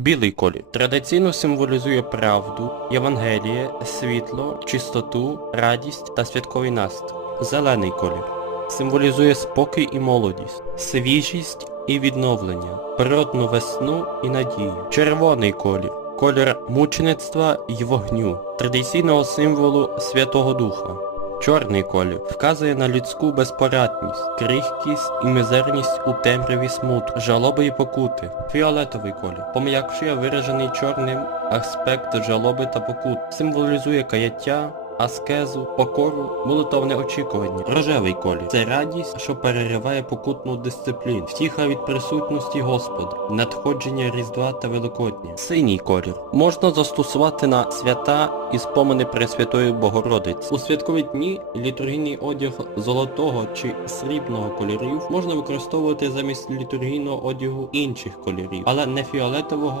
Білий колір традиційно символізує правду, Євангеліє, світло, чистоту, радість та святковий настрій. Зелений колір символізує спокій і молодість, свіжість і відновлення, природну весну і надію. Червоний колір колір мучеництва й вогню, традиційного символу Святого Духа. Чорний колір вказує на людську безпорадність, крихкість і мізерність у темряві смутку, жалоби і покути. Фіолетовий колір пом'якшує виражений чорним аспект жалоби та покут, символізує каяття, аскезу, покору, молитовне очікування. Рожевий колір це радість, що перериває покутну дисципліну, втіха від присутності Господа, надходження Різдва та Великодня. Синій колір можна застосувати на свята і спомини Пресвятої Богородиці. У святкові дні літургійний одяг золотого чи срібного кольорів можна використовувати замість літургійного одягу інших кольорів, але не фіолетового